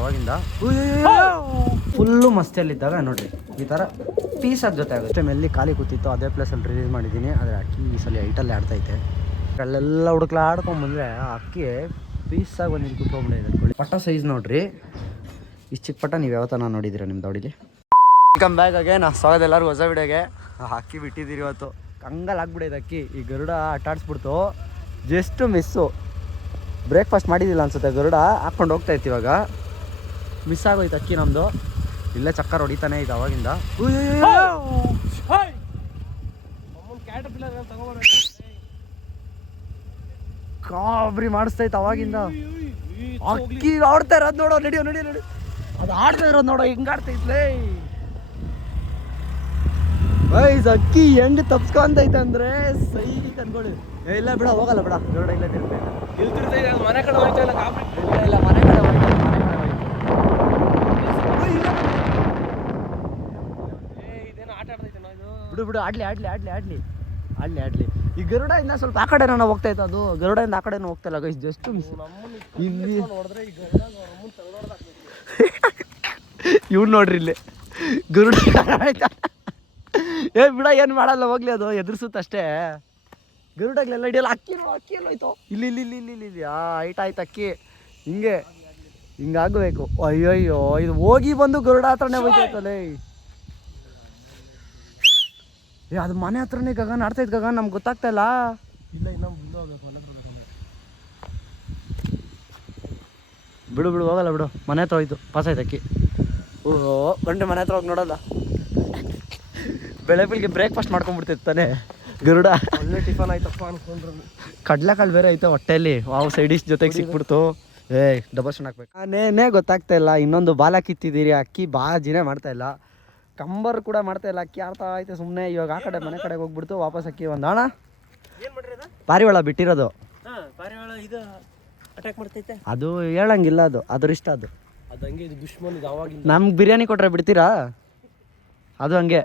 ಅವಾಗಿಂದ. ಫುಲ್ಲು ಮಸ್ತಿಯಲ್ಲಿದ್ದಾಗ ನೋಡ್ರಿ ಈ ಥರ ಪೀಸ್ ಆದ ಜೊತೆ ಆಗುತ್ತೆ. ಎಲ್ಲಿ ಖಾಲಿ ಕೂತಿತ್ತು ಅದೇ ಪ್ಲೇಸಲ್ಲಿ ರಿಲೀಸ್ ಮಾಡಿದ್ದೀನಿ. ಆದರೆ ಅಕ್ಕಿ ಈ ಸಲ ಐಟಲ್ಲಿ ಆಡ್ತೈತೆ. ಅಲ್ಲೆಲ್ಲ ಹುಡುಕ್ಲಾಡ್ಕೊಂಬಂದ್ರೆ ಆ ಅಕ್ಕಿ ಪೀಸಾಗಿ ಬಂದಿದ್ದು ಕೂತ್ಕೊಂಡ್ಬಿಟ್ಟಿದೆ ಅನ್ಕೊಳ್ಳಿ ಪಟ್ಟ ಸೈಜ್ ನೋಡ್ರಿ. ಇಷ್ಟು ಚಿಕ್ಕ ಪಟ್ಟ ನೀವು ಯಾವತ್ತನ ನೋಡಿದ್ದೀರಾ ನಿಮ್ಮ ದೌಡಿಲಿ ವೆಲ್ಕಮ್ ಬ್ಯಾಕ್ ನಾ ಸ್ವಾಗತ ಎಲ್ಲರೂ ಹೊಸ ವಿಡಿಯೋಗೆ. ಅಕ್ಕಿ ಬಿಟ್ಟಿದ್ದೀರಿ ಇವತ್ತು. ಕಂಗಲ್ ಆಗ್ಬಿಡೈತೆ ಅಕ್ಕಿ. ಈ ಗರುಡ ಅಟ್ಟಾಡಿಸ್ಬಿಡ್ತು. ಜಸ್ಟ್ ಮಿಸ್ಸು ಬ್ರೇಕ್ಫಾಸ್ಟ್ ಮಾಡಿದ್ದಿಲ್ಲ ಅನ್ಸುತ್ತೆ. ಗರುಡ ಹಾಕ್ಕೊಂಡು ಹೋಗ್ತಾ ಇತ್ತು ಇವಾಗ. ಮಿಸ್ ಆಗೋಯ್ತು ಅಕ್ಕಿ ನಮ್ಮದು ಇಲ್ಲೇ ಚಕ್ಕರ್ ಹೊಡಿತಾನೆ ಇದು ಅವಾಗಿಂದ. ಕಾಬ್ರಿ ಮಾಡಿಸ್ತಾ ಇತ್ತು ಅವಾಗಿಂದ. ಅಕ್ಕಿ ಆಡ್ತಾ ಇರೋದು ನೋಡೋ ನಡಿಯೋ ನಡಿಯೋ ನಡಿ. ಅದು ಆಡ್ತಾ ಇರೋದು ನೋಡೋ ಹೆಂಗ್ ಆಡ್ತಾ ಇತ್ಲೇ ವೈಸ್ ಅಕ್ಕಿ ಹೆಂಗ್ ತಪ್ಸ್ಕೊಂತೈತೆ ಅಂದ್ರೆ ಸೈ ಅನ್ಕೊಳ್ಳಿ ಏ, ಇಲ್ಲ ಬಿಡ ಹೋಗಲ್ಲ ಬಿಡ. ಇಲ್ಲ ತಿರ್ಬೇಕು ಮನೆ ಕಡೆ ಇಲ್ಲ ಇಲ್ಲ ಇಲ್ಲ ಮನೆ ಕಡೆ ಹೋಯ್ತು, ಮನೆ ಕಡೆ ಹೋಯ್ತು. ಏ ಇದೇನೋ ಆಟ ಆಡ್ತೈತೆ ಇದು ಬಿಡು ಬಿಡು ಆಡ್ಲಿ ಆಡ್ಲಿ ಆಡ್ಲಿ ಆಡ್ಲಿ. ಆಡ್ಲಿ ಆಡ್ಲಿ. ಈ ಗರುಡ ಇನ್ನ ಸ್ವಲ್ಪ ಆ ಕಡೆ ನಾನು ಹೋಗ್ತಾ ಇತ್ತು ಅದು. ಗರುಡದಿಂದ ಆ ಕಡೆನೂ ಹೋಗ್ತಾ ಇಲ್ಲ ಗೈಸ್ ಜಸ್ಟ್ ಮಿಸ್ ಇಲ್ಲಿ ಇವ್ನು ನೋಡ್ರಿ ಇಲ್ಲಿ. ಗರುಡ ಏ ಬಿಡ ಏನು ಮಾಡಲ್ಲ ಹೋಗ್ಲಿ ಅದು. ಎದುರ್ಸುತ್ತಷ್ಟೇ ಗರುಡಾಗ್ಲೆಲ್ಲ ಹಿಡಿಯಲ್ಲ ಅಕ್ಕಿ ಅಕ್ಕಿ ಎಲ್ಲ ಹೋಯ್ತು? ಇಲ್ಲಿ ಇಲ್ಲಿ ಇಲ್ಲಿ ಇಲ್ಲಿ ಇಲ್ಲಿ. ಆ ಐಟ್ ಆಯ್ತು ಅಕ್ಕಿ. ಹಿಂಗೆ ಹಿಂಗಾಗಬೇಕು. ಅಯ್ಯಯ್ಯೋ ಇದು ಹೋಗಿ ಬಂದು ಗರುಡ ಹತ್ರನೇ ಹೋಯ್ತೈತಲ್ಲೇ. ಏ ಅದು ಮನೆ ಹತ್ರನೇ ಗಗನ್ ಆಡ್ತಾ ಇತ್ತು ಗಗನ್ ನಮ್ಗೆ ಗೊತ್ತಾಗ್ತಾ ಇಲ್ಲ. ಇಲ್ಲ ಇನ್ನ ಮುಂದೆ ಹೋಗ್ಬೇಕು ಬಿಡು ಬಿಡು ಹೋಗಲ್ಲ ಬಿಡು. ಮನೆ ಹತ್ರ ಹೋಯ್ತು ಪಾಸ್ ಆಯ್ತು ಅಕ್ಕಿ. ಓಹೋ ಗಂಟೆ ಮನೆ ಹತ್ರ ಹೋಗಿ ನೋಡಲ್ಲ ಬೆಳೆ ಬೆಳಿಗ್ಗೆ ಬ್ರೇಕ್ಫಾಸ್ಟ್ ಮಾಡ್ಕೊಂಡ್ಬಿಡ್ತಿತ್ತು ತಾನೆ. ಗರುಡ. ಒಳ್ಳೆ ಟಿಫನ್ ಆಯ್ತಪ್ಪ ಅನ್ಕೊಂಡ್ರು. ಕಡ್ಲೆಕಾಳು ಬೇರೆ ಐತೆ ಹೊಟ್ಟೆಯಲ್ಲಿ ವಾವ್ ಸೈಡಿಶ್ ಜೊತೆಗೆ ಸಿಕ್ಬಿಡ್ತು. ಏ ಡಬಲ್ ಸ್ಟೋನ್ ಹಾಕ್ಬೇಕು. ನೇನೇ ಗೊತ್ತಾಗ್ತಾ ಇಲ್ಲ ಇನ್ನೊಂದು ಬಾಲ ಕಿತ್ತಿದ್ದೀರಿ ಅಕ್ಕಿ ಬಾಜಿನೇ ಮಾಡ್ತಾ ಇಲ್ಲ. ಕಂಬರ್ ಕೂಡ ಮಾಡ್ತಾ ಇಲ್ಲ. ಅಕ್ಕಿ ಆಡ್ತಾ ಐತೆ ಸುಮ್ಮನೆ ಇವಾಗ ಆ ಕಡೆ ಮನೆ ಕಡೆಗೆ ಹೋಗ್ಬಿಡ್ತು. ವಾಪಸ್ ಅಕ್ಕಿ ಒಂದು ಅಣ್ಣ. ಪಾರಿವಾಳ ಬಿಟ್ಟಿರೋದು. ಹಾ ಪಾರಿವಾಳ ಇದು ಅಟ್ಯಾಕ್ ಮಾಡ್ತೈತೆ. ಅದು ಹೇಳಂಗಿಲ್ಲ ಅದು. ಅದ್ರ ಇಷ್ಟ ಅದು. ನಮ್ಗೆ ಬಿರಿಯಾನಿ ಕೊಟ್ರೆ ಬಿಡ್ತೀರಾ? ಅದು ಹಂಗೆ.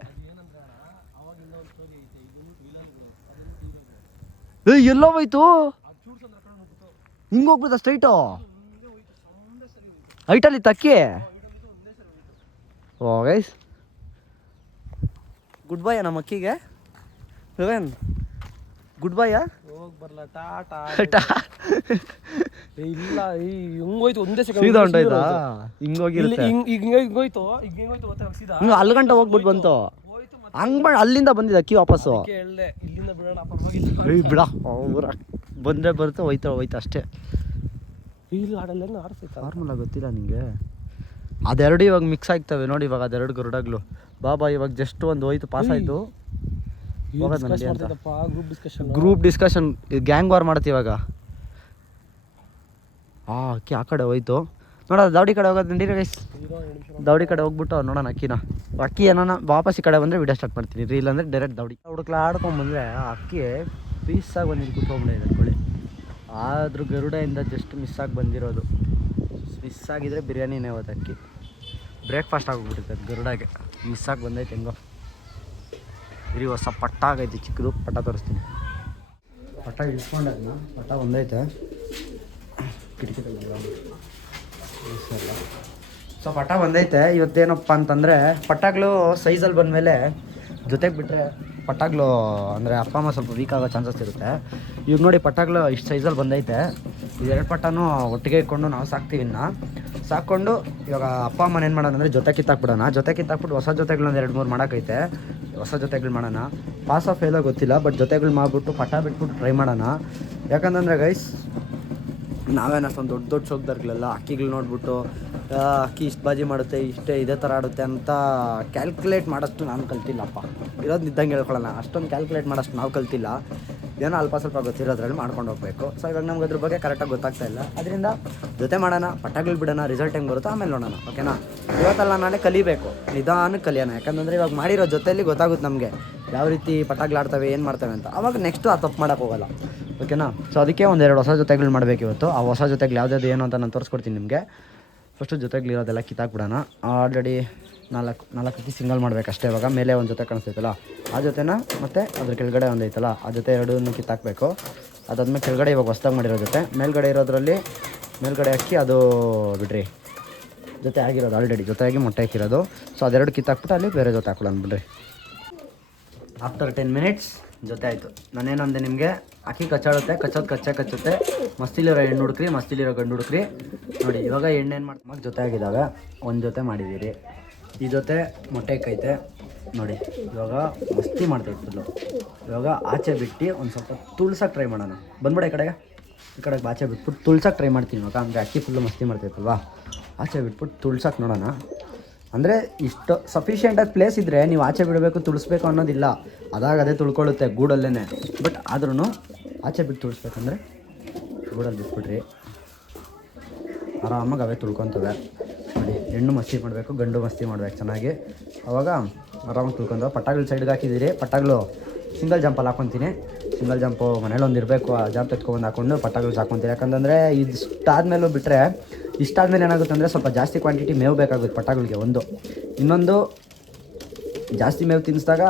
ಎಲ್ಲೋ ಹೋಯ್ತು? ಹಿಂಗೆ ಹೋಗ್ಬಿಡ್ತ ಸ್ಟ್ರೈಟು ಹೈಟಲ್ಲಿ ತಕ್ಕಿ ಓ ಗೈಸ್ ಗುಡ್ ಬಾಯ್ ನಮ್ಮ ಅಕ್ಕಿಗೆ. ರವನ್ ಗುಡ್ ಬಾಯಾ ಹೋಗ್ ಬರ್ಲ ಟಾಟಾ ಟಾಟಾ ಏ, ಇಲ್ಲ ಈ ಹಿಂಗೋಯ್ತು ಒಂದೇ ಸೀದಾ ಹೊಂಟೋಯ್ತಾ ಹಿಂಗೆ ಹೋಗಿರುತ್ತೆ. ಹಿಂಗ್ ಹಿಂಗೆ ಹಿಂಗ್ ಹಿಂಗೋಯ್ತು ಹಿಂಗೋಯ್ತು ಗೊತ್ತಾ ಸೀದಾ? ಹಿಂಗೆ ಅಲ್ಲಿ ಗಂಟೆ ಹೋಗ್ಬಿಟ್ಟು ಬಂತು. ಹಂಗ್ ಮಾಡಿ ಅಲ್ಲಿಂದ ಬಂದಿದ್ದ ಅಕ್ಕಿ ವಾಪಸ್ಸು. ಇಲ್ಲಿಂದ ಬಿಡೋಣ ಬಿಡ. ಅವ್ರ ಬಂದರೆ ಬರುತ್ತೆ ಹೋಯ್ತಾ ಹೋಯ್ತಾ ಅಷ್ಟೇ. ಇಲ್ಲ ಆಡಲ್ಲ ಆಡ್ತೈತ ಫಾರ್ಮುಲಾ ಗೊತ್ತಿಲ್ಲ ನಿಂಗೆ. ಅದೆರಡು ಇವಾಗ ಮಿಕ್ಸ್ ಆಗ್ತವೆ. ನೋಡಿ ಇವಾಗ ಅದೆರಡು ಗರುಡಗಳು ಬಾಬಾ ಇವಾಗ ಜಸ್ಟ್ ಒಂದು ಹೋಯ್ತು ಪಾಸ್ ಆಯ್ತು. ಗ್ರೂಪ್ ಡಿಸ್ಕಷನ್ ಗ್ಯಾಂಗ್ ವಾರ್ ಮಾಡ್ತೀವಿ ಇವಾಗ. ಆ ಅಕ್ಕಿ ಆ ಕಡೆ ಹೋಯ್ತು. ನೋಡ ದೌಡಿ ಕಡೆ ಹೋಗೋದು ನಡೀರಿ ಗೈಸ್ ದೌಡಿ ಕಡೆ ಹೋಗ್ಬಿಟ್ಟು ನೋಡೋಣ ಅಕ್ಕಿನ. ಅಕ್ಕಿ ಏನೋ ವಾಪಸ್ ಈ ಕಡೆ ಬಂದರೆ ವಿಡಿಯೋ ಸ್ಟಾರ್ಟ್ ಮಾಡ್ತೀನಿ. ರೀ ಇಲ್ಲಾಂದ್ರೆ ಡೈರೆಕ್ಟ್ ದೌಡಿ. ಹುಡುಕ್ಲಾ ಆಡ್ಕೊಂಬಂದ್ರೆ ಆ ಅಕ್ಕಿ ಪೀಸಾಗಿ ಬಂದಿದ್ದು ಕೂತ್ಕೊಂಡ್ಬಿಟ್ಟಿದೆ ಅನ್ಕೊಳ್ಳಿ ಆದರೂ ಗರುಡೆಯಿಂದ ಜಸ್ಟ್ ಮಿಸ್ ಆಗಿ ಬಂದಿರೋದು. ಮಿಸ್ ಆಗಿದ್ರೆ ಬಿರಿಯಾನಿನೇ ಓದಕ್ಕಿ ಬ್ರೇಕ್ಫಾಸ್ಟ್ ಆಗೋಗ್ಬಿಟ್ಟಿದೆ ಗರುಡಾಗೆ. ಮಿಸ್ ಆಗಿ ಬಂದೈತೆ ಹೆಂಗೋ. ಇರಿ ಹೊಸ ಪಟ್ಟ ಆಗೈತೆ, ಚಿಕ್ಕದು ಪಟ್ಟ ತೋರಿಸ್ತೀನಿ. ಪಟ್ಟ ಇಟ್ಕೊಂಡಾಗ ಪಟ್ಟ ಒಂದೈತೆ. ಕಿಟಕಿ ಸೊ ಪಟ್ಟ ಬಂದೈತೆ. ಇವತ್ತೇನಪ್ಪ ಅಂತಂದರೆ ಪಟ್ಟಾಗ್ಲು ಸೈಜಲ್ಲಿ ಬಂದಮೇಲೆ ಜೊತೆಗೆ ಬಿಟ್ಟರೆ ಪಟ್ಟಾಗ್ಲು ಅಂದರೆ ಅಪ್ಪ ಅಮ್ಮ ಸ್ವಲ್ಪ ವೀಕ್ ಆಗೋ ಚಾನ್ಸಸ್ ಇರುತ್ತೆ. ಇವಾಗ ನೋಡಿ ಪಟ್ಟಾಗ್ಲು ಇಷ್ಟು ಸೈಜಲ್ಲಿ ಬಂದೈತೆ. ಇದೆರಡು ಪಟ್ಟನೂ ಒಟ್ಟಿಗೆ ಇಟ್ಕೊಂಡು ನಾವು ಸಾಕ್ತೀವಿ ಇನ್ನು. ಸಾಕ್ಕೊಂಡು ಇವಾಗ ಅಪ್ಪ ಅಮ್ಮನ ಏನು ಮಾಡೋಣ ಅಂದರೆ ಜೊತೆ ಕಿತ್ತಾಕ್ಬಿಡೋಣ. ಜೊತೆ ಕಿತ್ತಾಕ್ಬಿಟ್ಟು ಹೊಸ ಜೊತೆಗಳು ಒಂದು ಎರಡು ಮೂರು ಮಾಡೋಕ್ಕೈತೆ ಹೊಸ ಜೊತೆಗಳು ಮಾಡೋಣ. ಪಾಸ್ ಆಫ್ ಫೇಲೋ ಗೊತ್ತಿಲ್ಲ ಬಟ್ ಜೊತೆಗಳು ಮಾಡಿಬಿಟ್ಟು ಪಟ್ಟ ಬಿಟ್ಬಿಟ್ಟು ಟ್ರೈ ಮಾಡೋಣ. ಯಾಕಂತಂದರೆ ಗೈಸ್ ನಾವೇನು ಅಷ್ಟೊಂದು ದೊಡ್ಡ ದೊಡ್ಡ ಸೋಗ್ದಾರ್ಗಳೆಲ್ಲ ಅಕ್ಕಿಗಳು ನೋಡ್ಬಿಟ್ಟು ಅಕ್ಕಿ ಇಷ್ಟು ಬಾಜಿ ಮಾಡುತ್ತೆ, ಇಷ್ಟೇ, ಇದೇ ಥರ ಆಡುತ್ತೆ ಅಂತ ಕ್ಯಾಲ್ಕುಲೇಟ್ ಮಾಡೋಷ್ಟು ನಾನು ಕಲ್ತಿಲ್ಲಪ್ಪ. ಇರೋದು ಇದ್ದಂಗೆ ಹೇಳ್ಕೊಳ್ಳೋಣ. ಅಷ್ಟೊಂದು ಕ್ಯಾಲ್ಕುಲೇಟ್ ಮಾಡೋಷ್ಟು ನಾವು ಕಲ್ತಿಲ್ಲ. ಏನೋ ಅಲ್ಪ ಸ್ವಲ್ಪ ಗೊತ್ತಿರೋದ್ರಲ್ಲಿ ಮಾಡ್ಕೊಂಡು ಹೋಗ್ಬೇಕು. ಸೊ ಇವಾಗ ನಮ್ಗೆ ಅದ್ರ ಬಗ್ಗೆ ಕರೆಕ್ಟಾಗಿ ಗೊತ್ತಾಗ್ತಾ ಇಲ್ಲ. ಅದರಿಂದ ಜೊತೆ ಮಾಡೋಣ ಪಟಾಗಳು ಬಿಡೋಣ ರಿಸಲ್ಟ್ ಹೆಂಗೆ ಬರುತ್ತೋ ಆಮೇಲೆ ನೋಡೋಣ. ಓಕೆನಾ ಇವತ್ತಲ್ಲ ನಾಳೆ ಕಲಿಬೇಕು. ನಿಧಾನಕ್ಕೆ ಕಲಿಯೋಣ. ಯಾಕಂತಂದರೆ ಇವಾಗ ಮಾಡಿರೋ ಜೊತೆಯಲ್ಲಿ ಗೊತ್ತಾಗುತ್ತೆ ನಮಗೆ ಯಾವ ರೀತಿ ಪಟಾಗ್ಲಾಡ್ತವೆ ಏನು ಮಾಡ್ತವೆ ಅಂತ. ಅವಾಗ ನೆಕ್ಸ್ಟು ಆ ತಪ್ಪು ಮಾಡೋಕ್ಕೆ ಹೋಗಲ್ಲ. ಓಕೆನಾ ಸೊ ಅದಕ್ಕೆ ಒಂದೆರಡು ಹೊಸ ಜೊತೆಗಳು ಮಾಡಬೇಕು ಇವತ್ತು. ಆ ಹೊಸ ಜೊತೆಗಳು ಯಾವುದಾದ್ರು ಏನು ಅಂತ ನಾನು ತೋರಿಸ್ಕೊಡ್ತೀನಿ ನಿಮಗೆ. ಫಸ್ಟು ಜೊತೆಗಳಿರೋದೆಲ್ಲ ಕಿತ್ತಾಕ್ಬಿಡೋಣ. ಆಲ್ರೆಡಿ ನಾಲ್ಕು ನಾಲ್ಕು ರೀತಿ ಸಿಂಗಲ್ ಮಾಡಬೇಕಷ್ಟೇ ಇವಾಗ. ಮೇಲೆ ಒಂದು ಜೊತೆ ಕಾಣಿಸ್ತೈತಲ್ಲ. ಆ ಜೊತೆನ ಮತ್ತು ಅದ್ರ ಕೆಳಗಡೆ ಒಂದು ಐತಲ್ಲ, ಆ ಜೊತೆ ಎರಡನ್ನೂ ಕಿತ್ತಾಕಬೇಕು. ಅದಾದ್ಮೇಲೆ ಕೆಳಗಡೆ ಇವಾಗ ಹೊಸ್ದಾಗಿ ಮಾಡಿರೋ ಜೊತೆ. ಮೇಲ್ಗಡೆ ಇರೋದ್ರಲ್ಲಿ ಮೇಲ್ಗಡೆ ಹಾಕಿ ಅದು ಬಿಡ್ರಿ. ಜೊತೆ ಆಗಿರೋದು ಆಲ್ರೆಡಿ ಜೊತೆಯಾಗಿ ಮೊಟ್ಟೆ ಹಾಕಿರೋದು. ಸೊ ಅದೆರಡು ಕಿತ್ತಾಕ್ಬಿಟ್ಟು ಅಲ್ಲಿ ಬೇರೆ ಜೊತೆ ಹಾಕೊಳ್ಳೋಣ ಬಿಡ್ರಿ. ಆಫ್ಟರ್ ಟೆನ್ ಮಿನಿಟ್ಸ್ ಜೊತೆ ಆಯಿತು. ನಾನೇನಂದೆ ನಿಮಗೆ, ಅಕ್ಕಿ ಕಚ್ಚಾಡುತ್ತೆ, ಕಚ್ಚೋದು ಕಚ್ಚಾ ಕಚ್ಚುತ್ತೆ. ಮಸ್ತಿಲಿರೋ ಹೆಣ್ಣು ಹುಡುಕ್ರಿ, ಮಸ್ತಿಲಿರೋ ಗಂಡು ಹುಡುಕ್ರಿ. ನೋಡಿ, ಇವಾಗ ಎಣ್ಣೆ ಏನು ಮಾಡ್ತಾ ಜೊತೆ ಆಗಿದ್ದಾವೆ ಒಂದು ಜೊತೆ ಮಾಡಿದ್ದೀರಿ. ಈ ಜೊತೆ ಮೊಟ್ಟೆ ಕೈತೆ. ನೋಡಿ, ಇವಾಗ ಮಸ್ತಿ ಮಾಡ್ತೈತೆ ಫುಲ್ಲು. ಇವಾಗ ಆಚೆ ಬಿಟ್ಟು ಒಂದು ಸ್ವಲ್ಪ ತುಳ್ಸಕ್ಕೆ ಟ್ರೈ ಮಾಡೋಣ. ಬಂದ್ಬಿಡ ಈ ಕಡೆಗೆ. ಈ ಕಡೆಗೆ ಆಚೆ ಬಿಟ್ಬಿಟ್ಟು ತುಳ್ಸಕ್ಕೆ ಟ್ರೈ ಮಾಡ್ತೀನಿ ಇವಾಗ. ಅಂದರೆ ಅಕ್ಕಿ ಫುಲ್ಲು ಮಸ್ತಿ ಮಾಡ್ತೈತಲ್ವಾ ಆಚೆ ಬಿಟ್ಬಿಟ್ಟು ತುಳ್ಸಕ್ಕೆ ನೋಡೋಣ. ಅಂದರೆ ಇಷ್ಟು ಸಫಿಷಿಯೆಂಟಾಗಿ ಪ್ಲೇಸ್ ಇದ್ದರೆ ನೀವು ಆಚೆ ಬಿಡಬೇಕು, ತುಳಿಸ್ಬೇಕು ಅನ್ನೋದಿಲ್ಲ. ಅದಾಗ ಅದೇ ತುಳ್ಕೊಳ್ಳುತ್ತೆ ಗೂಡಲ್ಲೇ ಬಟ್ ಆದ್ರೂ ಆಚೆ ಬಿಟ್ಟು ತುಳಿಸ್ಬೇಕಂದ್ರೆ ಗೂಡಲ್ಲಿ ಬಿಟ್ಬಿಡ್ರಿ. ಆರಾಮಾಗಿ ಅವೇ ತುಳ್ಕೊತವೆ. ಹೆಣ್ಣು ಮಸ್ತಿ ಮಾಡಬೇಕು, ಗಂಡು ಮಸ್ತಿ ಮಾಡಬೇಕು ಚೆನ್ನಾಗಿ. ಅವಾಗ ಆರಾಮಾಗಿ ತಿಳ್ಕೊಂಡು, ಪಟ್ಟಾಗ್ಲು ಸೈಡ್ಗೆ ಹಾಕಿದ್ದೀರಿ, ಪಟ್ಟಾಗ್ಲು ಸಿಂಗಲ್ ಜಂಪಲ್ಲಿ ಹಾಕೊತೀನಿ. ಸಿಂಗಲ್ ಜಂಪು ಮನೇಲಿ ಒಂದು ಇರಬೇಕು, ಆ ಜಂಪ್ ಎತ್ಕೊಂಡು ಹಾಕೊಂಡು ಪಟ್ಟಾಗ್ಲು ಹಾಕೊತೀನಿ. ಯಾಕಂತಂದರೆ ಇಷ್ಟಾದ್ಮೇಲೂ ಬಿಟ್ಟರೆ ಇಷ್ಟಾದ್ಮೇಲೆ ಏನಾಗುತ್ತೆ ಅಂದರೆ ಸ್ವಲ್ಪ ಜಾಸ್ತಿ ಕ್ವಾಂಟಿಟಿ ಮೇವು ಬೇಕಾಗುತ್ತೆ ಪಟ್ಟಾಗಳಿಗೆ ಒಂದು. ಇನ್ನೊಂದು, ಜಾಸ್ತಿ ಮೇವು ತಿನ್ನಿಸಿದಾಗ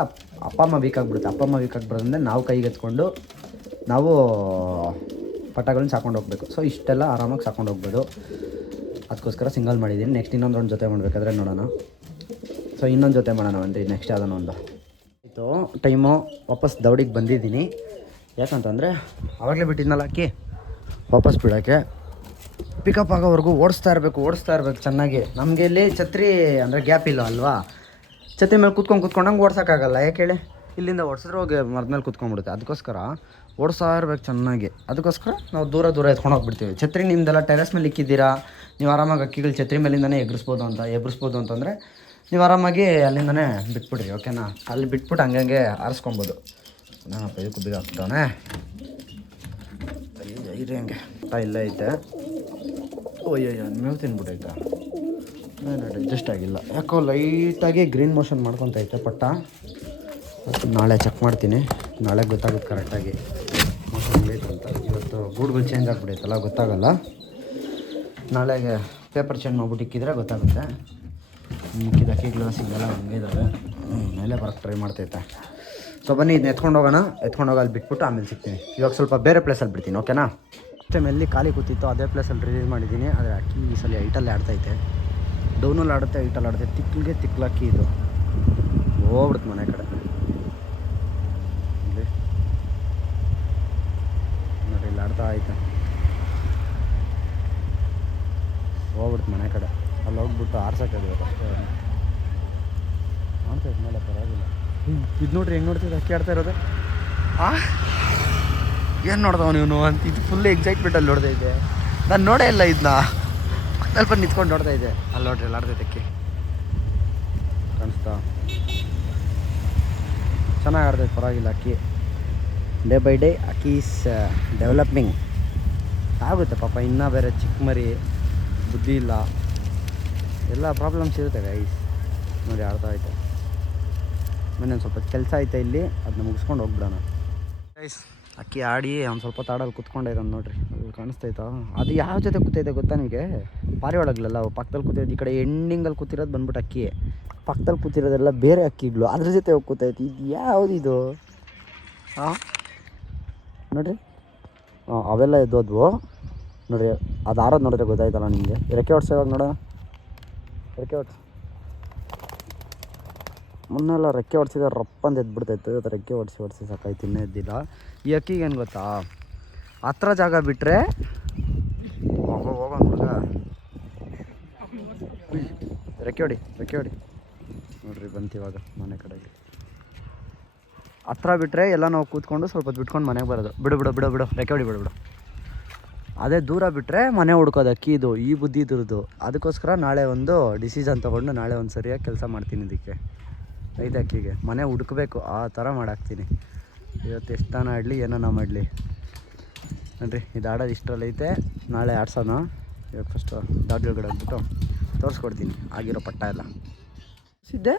ಅಪ್ಪ ಅಮ್ಮ ವೀಕ್ ಆಗಿಬಿಡುತ್ತೆ. ಅಪ್ಪ ಅಮ್ಮ ವೀಕ್ ಆಗಿಬಿಡೋದ್ರಿಂದ ನಾವು ಕೈಗೆ ಎತ್ಕೊಂಡು ನಾವು ಪಟಾಗಳನ್ನ ಸಾಕೊಂಡು ಹೋಗ್ಬೇಕು. ಸೊ ಇಷ್ಟೆಲ್ಲ ಆರಾಮಾಗಿ ಸಾಕೊಂಡು ಹೋಗ್ಬೋದು. ಅದಕ್ಕೋಸ್ಕರ ಸಿಂಗಲ್ ಮಾಡಿದ್ದೀನಿ. ನೆಕ್ಸ್ಟ್ ಇನ್ನೊಂದು ಒಂದು ಜೊತೆ ಮಾಡಬೇಕಾದ್ರೆ ನೋಡೋಣ. ಸೊ ಇನ್ನೊಂದು ಜೊತೆ ಮಾಡೋಣ ಒಂದು ನೆಕ್ಸ್ಟ್ ಯಾವುದೋ ಒಂದು. ಆಯಿತು ಟೈಮು ವಾಪಸ್ ದೌಡಿಗೆ ಬಂದಿದ್ದೀನಿ. ಯಾಕಂತಂದರೆ ಆವಾಗಲೇ ಬಿಟ್ಟಿದ್ನಲ್ಲ ಅಕ್ಕಿ? ವಾಪಸ್ ಬಿಡೋಕ್ಕೆ ಪಿಕಪ್ ಆಗೋವರೆಗೂ ಓಡಿಸ್ತಾ ಇರಬೇಕು ಓಡಿಸ್ತಾ ಇರಬೇಕು ಚೆನ್ನಾಗಿ. ನಮಗೆ ಇಲ್ಲಿ ಛತ್ರಿ ಅಂದರೆ ಗ್ಯಾಪ್ ಇಲ್ಲ ಅಲ್ವಾ? ಛತ್ರಿ ಮೇಲೆ ಕೂತ್ಕೊಂಡು ಕೂತ್ಕೊಂಡಂಗೆ ಓಡ್ಸೋಕ್ಕಾಗಲ್ಲ, ಯಾಕೆ ಹೇಳಿ? ಇಲ್ಲಿಂದ ಓಡಿಸಿದ್ರೆ ಹೋಗಿ ಮರದ ಮೇಲೆ ಕುತ್ಕೊಂಡ್ಬಿಡುತ್ತೆ. ಅದಕ್ಕೋಸ್ಕರ ಓಡಿಸ್ತಾ ಇರ್ಬೇಕು ಚೆನ್ನಾಗಿ. ಅದಕ್ಕೋಸ್ಕರ ನಾವು ದೂರ ದೂರ ಎತ್ಕೊಂಡು ಹೋಗ್ಬಿಡ್ತೀವಿ. ಛತ್ರಿ ನಿಮ್ದೆಲ್ಲ ಟೆರೆಸ್ ಮೇಲೆ ಇಕ್ಕಿದ್ದೀರಾ? ನೀವು ಆರಾಮಾಗಿ ಅಕ್ಕಿಗಳು ಛತ್ರಿ ಮೇಲಿಂದನೇ ಎಗ್ರಿಸ್ಬೋದು ಅಂತ, ಎಬ್ರಿಸ್ಬೋದು ಅಂತಂದರೆ ನೀವು ಆರಾಮಾಗಿ ಅಲ್ಲಿಂದನೇ ಬಿಟ್ಬಿಡ್ರಿ, ಓಕೆನಾ? ಅಲ್ಲಿ ಬಿಟ್ಬಿಟ್ಟು ಹಂಗಂಗೆ ಆರಿಸ್ಕೊಬೋದು. ನಾನು ಪೈ ಕುಬ್ಬಿಗೆ ಹಾಕ್ತಾನೆ. ಇರಿ ಹಂಗೆ? ಇಲ್ಲ ಐತೆ. ಓಯ್ಯಯ್ಯ ಮೇವು ತಿನ್ಬಿಟ್ಟೈತಾ ಅಡ್ಜಸ್ಟ್ ಆಗಿಲ್ಲ. ಯಾಕೋ ಲೈಟಾಗಿ ಗ್ರೀನ್ ಮೋಷನ್ ಮಾಡ್ಕೊತೈತೆ ಪಟ್ಟ. ನಾಳೆ ಚೆಕ್ ಮಾಡ್ತೀನಿ. ನಾಳೆ ಗೊತ್ತಾಗುತ್ತೆ ಕರೆಕ್ಟಾಗಿ. ಮೋಷನ್ ಬೇಕು ಅಂತ. ಇವತ್ತು ಗೂಡ್ಗಳು ಚೇಂಜ್ ಆಗಿಬಿಡೈತಲ್ಲ, ಗೊತ್ತಾಗಲ್ಲ. ನಾಳೆಗೆ ಪೇಪರ್ ಚೇಂಜ್ ಮಾಡ್ಬಿಟ್ಟು ಇಕ್ಕಿದ್ರೆ ಗೊತ್ತಾಗುತ್ತೆ. ಮುಖ್ಯದ ಅಕ್ಕಿಗಳು ಸಿಗಲ್ಲ ಹಂಗೆ ಇದ್ದಾವೆ ಮೇಲೆ ಬರೋಕ್ಕೆ ಟ್ರೈ ಮಾಡ್ತೈತೆ. ಸೊ ಬನ್ನಿ, ಇದನ್ನ ಎತ್ಕೊಂಡು ಹೋಗೋಣ. ಎತ್ಕೊಂಡು ಹೋಗಿ ಅಲ್ಲಿ ಬಿಟ್ಬಿಟ್ಟು ಆಮೇಲೆ ಸಿಗ್ತೀನಿ. ಇವಾಗ ಸ್ವಲ್ಪ ಬೇರೆ ಪ್ಲೇಸಲ್ಲಿ ಬಿಡ್ತೀನಿ ಓಕೆನಾ ಟೈಮ್ ಎಲ್ಲಿ ಖಾಲಿ ಕೂತಿತ್ತು, ಅದೇ ಪ್ಲೇಸಲ್ಲಿ ರಿಲೀಸ್ ಮಾಡಿದ್ದೀನಿ. ಆದರೆ ಅಕ್ಕಿ ಈ ಸಲ ಐಟಲ್ಲಿ ಆಡ್ತೈತೆ. ಡೌನಲ್ಲಿ ಆಡುತ್ತೆ ಐಟಲ್ಲಿ ಆಡುತ್ತೆ. ತಿಕ್ಕಲಿಗೆ ತಿಕ್ಕಲಕ್ಕಿ ಇದು. ಹೋಗ್ಬಿಡುತ್ತೆ ಮನೆ ಕಡೆ ಇಲ್ಲಿ ಇಲ್ಲಿ ಐತೆ ಹೋಗ್ಬಿಡ್ತು ಮನೆ ಕಡೆ. ಅಲ್ಲಿ ಹೋಗ್ಬಿಟ್ಟು ಆರ್ಸಕ್ಕೆ ಅಷ್ಟೇ. ಇದ್ ಮೇಲೆ, ಪರವಾಗಿಲ್ಲ. ಇದು ನೋಡ್ರಿ, ಹೆಂಗೆ ನೋಡ್ತಿದ್ದೆ ಅಕ್ಕಿ ಆಡ್ತಾ ಇರೋದು. ಆ? ಏನು ನೋಡ್ದವ ನೀವು ಅಂತ ಇದು ಫುಲ್ ಎಕ್ಸೈಟ್ಮೆಂಟಲ್ಲಿ ನೋಡ್ತಾ ಇದ್ದೆ. ನಾನು ನೋಡೇ ಇಲ್ಲ ಇದನ್ನ ಸ್ವಲ್ಪ ನಿಂತ್ಕೊಂಡು ನೋಡ್ತಾ ಇದ್ದೆ. ಅಲ್ಲಿ ನೋಡ್ರಿ ಎಲ್ಲ ಆಡ್ತೈತೆ ಅಕ್ಕಿ ಕಾಣಿಸ್ತಾ? ಚೆನ್ನಾಗಿ ಆಡ್ತೈತೆ ಪರವಾಗಿಲ್ಲ, Akki. Day by day Akki is developing ಆಗುತ್ತೆ ಪಾಪ, ಇನ್ನೂ ಬೇರೆ ಚಿಕ್ಕ ಮರಿ, ಬುದ್ಧಿ ಇಲ್ಲ. ಎಲ್ಲ ಪ್ರಾಬ್ಲಮ್ಸ್ ಇರುತ್ತೆ ಗೈಸ್ ನೋಡಿ, ಅರ್ಥ ಆಯಿತು. ಮೊನ್ನೆ ಸ್ವಲ್ಪ ಕೆಲಸ ಐತೆ ಇಲ್ಲಿ ಅದನ್ನ ಮುಗಿಸ್ಕೊಂಡು ಹೋಗ್ಬಿಡೋಣ. ಗೈಸ್ ಅಕ್ಕಿ ಆಡಿ ಒಂದು ಸ್ವಲ್ಪ ತಾಡಲ್ಲಿ ಕುತ್ಕೊಂಡೈತೆ ನೋಡ್ರಿ. ಅದು ಕಾಣಿಸ್ತೈತಾ ಅದು ಯಾವ ಜೊತೆ ಕೂತೈತೆ ಗೊತ್ತಾ ನಿಮಗೆ? ಪಾರಿ ಒಳಗ್ಲಲ್ಲ ಅವು ಪಕ್ಕದಲ್ಲಿ ಕೂತೈತೆ ಈ ಕಡೆ ಎಂಡಿಂಗಲ್ಲಿ ಕೂತಿರೋದು ಬಂದ್ಬಿಟ್ಟು ಅಕ್ಕಿ. ಪಕ್ಕದಲ್ಲಿ ಕೂತಿರೋದೆಲ್ಲ ಬೇರೆ ಅಕ್ಕಿಗಳು ಅದ್ರ ಜೊತೆ ಹೋಗಿ ಕೂತೈತಿ. ಇದು ಯಾವುದಿದು ಹಾಂ ನೋಡ್ರಿ. ಅವೆಲ್ಲ ಎದ್ದೋದ್ವು. ನೋಡಿರಿ, ಅದು ಆರೋದು ನೋಡಿದ್ರೆ ಗೊತ್ತಾಯ್ತಲ್ಲ ನಿಮಗೆ. ರೆಕ್ಕೆ ಹೊಡ್ಸೋ ಇವಾಗ ನೋಡೋಣ. ರೆಕ್ಕೆ ಹೊಡ್ಸು. ಮುನ್ನೆಲ್ಲ ರೆಕ್ಕೆ ಹೊಡ್ಸಿದ್ರೆ ರಪ್ಪಂದು ಎದ್ಬಿಡ್ತಾಯಿತ್ತು. ಇವತ್ತು ರೆಕ್ಕೆ ಹೊಡ್ಸಿ ಹೊಡ್ಸಿ ಸಾಕಾಯ್ತು, ಇನ್ನೂ ಎದ್ದಿಲ್ಲ. ಈ ಅಕ್ಕಿಗೆ ಏನು ಗೊತ್ತಾ? ಹತ್ರ ಜಾಗ ಬಿಟ್ಟರೆ ಹೋಗೋ ಹೋಗೋ ರೆಕ್ಕೆ ಹೊಡಿ ರೆಕ್ಕೆ ಹೊಡಿ. ನೋಡ್ರಿ, ಬಂತು ಮನೆ ಕಡೆಗೆ. ಹತ್ರ ಬಿಟ್ಟರೆ ಎಲ್ಲ ನಾವು ಕೂತ್ಕೊಂಡು ಸ್ವಲ್ಪ ಹೊತ್ತು ಬಿಟ್ಕೊಂಡು ಮನೆಗೆ ಬರೋದು. ಬಿಡು ಬಿಡು ಬಿಡು ಬಿಡು. ರೆಕ್ಕೆ ಹೊಡಿ ಬಿಡು ಬಿಡು. ಅದೇ ದೂರ ಬಿಟ್ಟರೆ ಮನೆ ಹುಡ್ಕೋದು ಅಕ್ಕಿ ಇದು ಈ ಬುದ್ಧಿ ಇದ್ರದ್ದು. ಅದಕ್ಕೋಸ್ಕರ ನಾಳೆ ಒಂದು ಡಿಸಿಷನ್ ತೊಗೊಂಡು ನಾಳೆ ಒಂದು ಸರಿಯಾಗಿ ಕೆಲಸ ಮಾಡ್ತೀನಿ ಇದಕ್ಕೆ. ಐದು ಅಕ್ಕಿಗೆ. ಮನೆ ಹುಡ್ಕಬೇಕು. ಆ ಥರ ಮಾಡಾಕ್ತೀನಿ. ಇವತ್ತು ಎಷ್ಟು ತಾನ ಆಡಲಿ ಏನೋ ಮಾಡಲಿ. ನೋಡ್ರಿ ಇದು ಆಡೋದು ಇಷ್ಟರಲ್ಲೈತೆ ನಾಳೆ ಆಡ್ಸೋಣ. ಇವತ್ತು ಫಸ್ಟು ದಾಟ್ಲೊಳಗಡೆ ಹೋಗ್ಬಿಟ್ಟು ತೋರಿಸ್ಕೊಡ್ತೀನಿ. ಆಗಿರೋ ಪಟ್ಟ ಎಲ್ಲ. ಸಿದ್ದೆ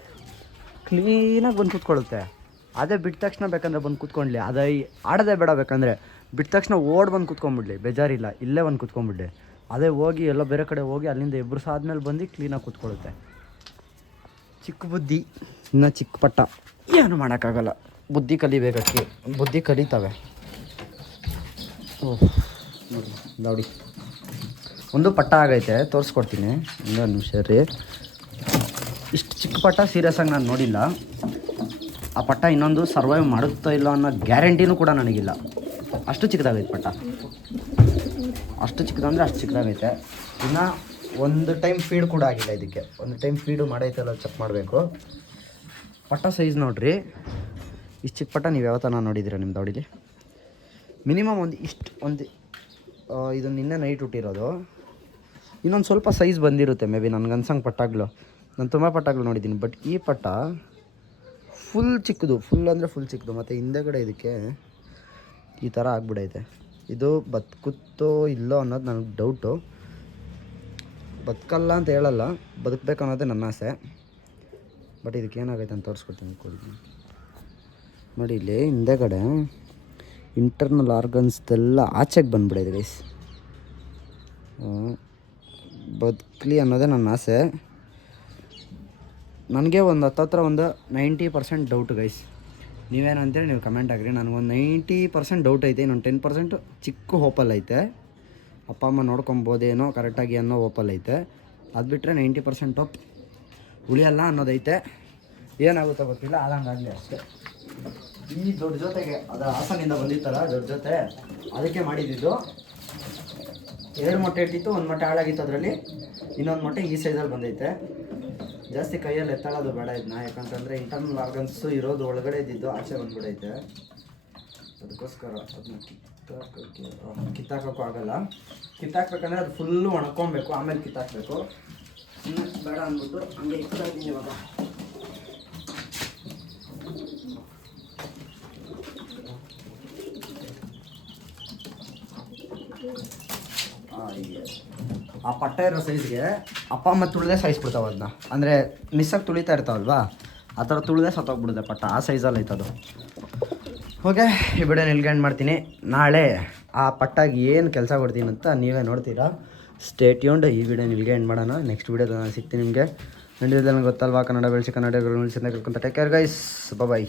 ಕ್ಲೀನಾಗಿ ಬಂದು ಕೂತ್ಕೊಳ್ಳುತ್ತೆ. ಅದೇ ಬಿಟ್ಟ ತಕ್ಷಣ ಬೇಕಂದ್ರೆ ಬಂದು ಕೂತ್ಕೊಳ್ಳಿ ಅದೇ ಆಡದೆ ಬೇಡ ಬೇಕಂದ್ರೆ ಬಿಟ್ಟ ತಕ್ಷಣ ಓಡ್ ಬಂದು ಕೂತ್ಕೊಂಡ್ಬಿಡ್ಲಿ ಬೇಜಾರಿಲ್ಲ. ಇಲ್ಲೇ ಬಂದು ಕೂತ್ಕೊಂಡ್ಬಿಡ್ಲಿ ಅದೇ ಹೋಗಿ ಎಲ್ಲೋ ಬೇರೆ ಕಡೆ ಹೋಗಿ ಅಲ್ಲಿಂದ ಎಬ್ರಿಸಾದ್ಮೇಲೆ ಬಂದು ಕ್ಲೀನಾಗಿ ಕೂತ್ಕೊಳ್ಳುತ್ತೆ. ಚಿಕ್ಕ ಬುದ್ಧಿ, ಇನ್ನು ಚಿಕ್ಕ ಪಟ್ಟ. ಏನು ಮಾಡೋಕ್ಕಾಗಲ್ಲ. ಬುದ್ಧಿ ಕಲಿಬೇಕಕ್ಕೆ ಬುದ್ಧಿ ಕಲಿತವೆ. ಓಹ್, ನೋಡಿ ಒಂದು ಪಟ್ಟ ಆಗೈತೆ, ತೋರಿಸ್ಕೊಡ್ತೀನಿ. ಇನ್ನೊಂದು ನಿಮಿಷ ರೀ ಇಷ್ಟು ಚಿಕ್ಕ ಪಟ್ಟ ಸೀರಿಯಸ್ ಆಗಿ ನಾನು ನೋಡಿಲ್ಲ. ಆ ಪಟ್ಟ ಇನ್ನೊಂದು ಸರ್ವೈವ್ ಮಾಡುತ್ತೋ ಇಲ್ಲ ಅನ್ನೋ ಗ್ಯಾರಂಟಿನೂ ಕೂಡ ನನಗಿಲ್ಲ. ಅಷ್ಟು ಚಿಕ್ಕದಾಗೈತೆ ಪಟ್ಟ. ಅಷ್ಟು ಚಿಕ್ಕದಂದರೆ ಅಷ್ಟು ಚಿಕ್ಕದಾಗೈತೆ. ಇನ್ನು ಒಂದು ಟೈಮ್ ಫೀಡ್ ಕೂಡ ಆಗಿಲ್ಲ ಇದಕ್ಕೆ. ಒಂದು ಟೈಮ್ ಫೀಡು ಮಾಡೈತಲ್ಲ ಚೆಕ್ ಮಾಡಬೇಕು. ಪಟ್ಟ ಸೈಜ್ ನೋಡ್ರಿ. ಇಷ್ಟು ಚಿಕ್ಕ ಪಟ್ಟ ನೀವು ಯಾವತ್ತನ ನೋಡಿದ್ದೀರಾ ನಿಮ್ಮ ದೌಡಿಲಿ ಮಿನಿಮಮ್ ಒಂದು ಇಷ್ಟು ಒಂದು ಇದು ನಿನ್ನೆ ನೈಟ್ ಹುಟ್ಟಿರೋದು. ಇನ್ನೊಂದು ಸ್ವಲ್ಪ ಸೈಜ್ ಬಂದಿರುತ್ತೆ ಮೇ ಬಿ ನನಗೆ ಅನ್ಸಂಗೆ ಪಟ್ಟಾಗ್ಲು. ನಾನು ತುಂಬ ಪಟ್ಟಾಗ್ಲು ನೋಡಿದ್ದೀನಿ ಬಟ್ ಈ ಪಟ್ಟ ಫುಲ್ ಚಿಕ್ಕದು ಫುಲ್ ಅಂದರೆ ಫುಲ್ ಚಿಕ್ಕದು. ಮತ್ತು ಹಿಂದೆಗಡೆ ಇದಕ್ಕೆ ಈ ಥರ ಆಗ್ಬಿಡೈತೆ. ಇದು ಬದುಕುತ್ತೋ ಇಲ್ಲೋ ಅನ್ನೋದು ನನಗೆ ಡೌಟು ಬದುಕಲ್ಲ ಅಂತ ಹೇಳಲ್ಲ, ಬದುಕಬೇಕು ಅನ್ನೋದೇ ನನ್ನ ಆಸೆ. ಬಟ್ ಇದಕ್ಕೆ ಏನಾಗೈತೆ ಅಂತ ತೋರಿಸ್ಕೊಡ್ತೀನಿ ಕೊಡಿ. ನೋಡಿ, ಇಲ್ಲಿ ಹಿಂದೆಗಡೆ ಇಂಟರ್ನಲ್ ಆರ್ಗನ್ಸ್ದೆಲ್ಲ ಆಚೆಗೆ ಬಂದ್ಬಿಡೈತೆ ಗೈಸ್ ಬದುಕಲಿ ಅನ್ನೋದೇ ನನ್ನ ಆಸೆ. ನನಗೆ ಒಂದು ಹತ್ತತ್ರ ಒಂದು ನೈಂಟಿ ಪರ್ಸೆಂಟ್ ಡೌಟ್ ಗೈಸ್ ನೀವೇನು ಅಂತೇಳಿ ನೀವು ಕಮೆಂಟ್ ಆಗಿರಿ ನನಗೊಂದು ನೈಂಟಿ ಪರ್ಸೆಂಟ್ ಡೌಟ್ ಐತೆ, ಇನ್ನೊಂದು ಟೆನ್ ಪರ್ಸೆಂಟ್ ಚಿಕ್ಕ ಹೋಪಲ್ ಐತೆ. ಅಪ್ಪ, ಅಮ್ಮ ನೋಡ್ಕೊಬೋದೇನೋ ಕರೆಕ್ಟಾಗಿ ಅನ್ನೋ ಹೋಪಲ್ ಐತೆ. ಅದು ಬಿಟ್ಟರೆ ನೈಂಟಿ ಪರ್ಸೆಂಟ್ ಹೋಪ್ ಉಳಿಯಲ್ಲ ಅನ್ನೋದೈತೆ. ಏನಾಗುತ್ತೋ ಗೊತ್ತಿಲ್ಲ ಆಗಲಿ ಅಷ್ಟೇ. ಈ ದೊಡ್ಡ ಜೊತೆಗೆ, ಅದು ಹಾಸನಿಂದ ಬಂದಿತ್ತಲ್ಲ, ದೊಡ್ಡ ಜೊತೆ, ಅದಕ್ಕೆ ಮಾಡಿದ್ದು. ಎರಡು ಮೊಟ್ಟೆ ಇಟ್ಟಿತ್ತು, ಒಂದು ಮೊಟ್ಟೆ ಹಾಳಾಗಿತ್ತು ಅದರಲ್ಲಿ, ಇನ್ನೊಂದು ಮೊಟ್ಟೆ ಈ ಸೈಜಲ್ಲಿ ಬಂದೈತೆ. ಜಾಸ್ತಿ ಕೈಯಲ್ಲಿ ಎತ್ತಾಳೋದು ಬೇಡ ಇದನ್ನ ಯಾಕಂತಂದರೆ ಇಂಟರ್ನಲ್ ಆರ್ಗನ್ಸ್ ಇರೋದು ಒಳಗಡೆ ಇದ್ದಿದ್ದು ಆಚೆ ಬಂದ್ಬಿಡೈತೆ. ಅದಕ್ಕೋಸ್ಕರ ಅದನ್ನ ಕಿತ್ತಾಕೋಕ್ಕೆ ಕಿತ್ತಾಕೋಕ್ಕೂ ಆಗಲ್ಲ. ಕಿತ್ತಾಕ್ಬೇಕಂದ್ರೆ ಅದು ಫುಲ್ಲು ಒಣಕೊಬೇಕು ಆಮೇಲೆ ಕಿತ್ತಾಕಬೇಕು. ಬೇಡ ಅಂದ್ಬಿಟ್ಟು ಹಂಗೆ ಇಕ್ತಾ ಇದ್ದೀನಿ ಇವಾಗ. ಆ ಪಟ್ಟ ಇರೋ ಸೈಜ್ಗೆ ಅಪ್ಪ ಅಮ್ಮ ತುಳಿದೆ ಸೈಜ್ ಬಿಡ್ತಾವೆ ಅದನ್ನ ಅಂದರೆ ಮಿಸ್ಸಾಗಿ ತುಳಿತಾ ಇರ್ತಾವಲ್ವಾ? ಆ ಥರ ತುಳಿದೆ ಸತ್ತೋಗ್ಬಿಡುತ್ತೆ ಪಟ್ಟ, ಆ ಸೈಜಲ್ಲಿ ಐತದು ಓಕೆ ಈ ವಿಡಿಯೋ ನಿಲ್ಗಂಡು ಮಾಡ್ತೀನಿ. ನಾಳೆ ಆ ಪಟ್ಟಾಗಿ ಏನು ಕೆಲಸ ಕೊಡ್ತೀನಿ ಅಂತ ನೀವೇ ನೋಡ್ತೀರಾ? ಸ್ಟೇಟ್ಯೂಂಡ್ ಈ ವಿಡಿಯೋ ನಿಲ್ಗೆ ಎಂಡ್ ಮಾಡೋಣ. ನೆಕ್ಸ್ಟ್ ವಿಡಿಯೋದಲ್ಲಿ ನಾನು ಸಿಗ್ತೀನಿ ನಿಮಗೆ. ನನಗೆ ಗೊತ್ತಲ್ವಾ ಕನ್ನಡ ಬೆಳೆಸಿ ಕನ್ನಡ ಕಲ್ಕೊಂತ ಟೇಕ್ ಕೇರ್ ಗೈಸ್ ಬಾಯ್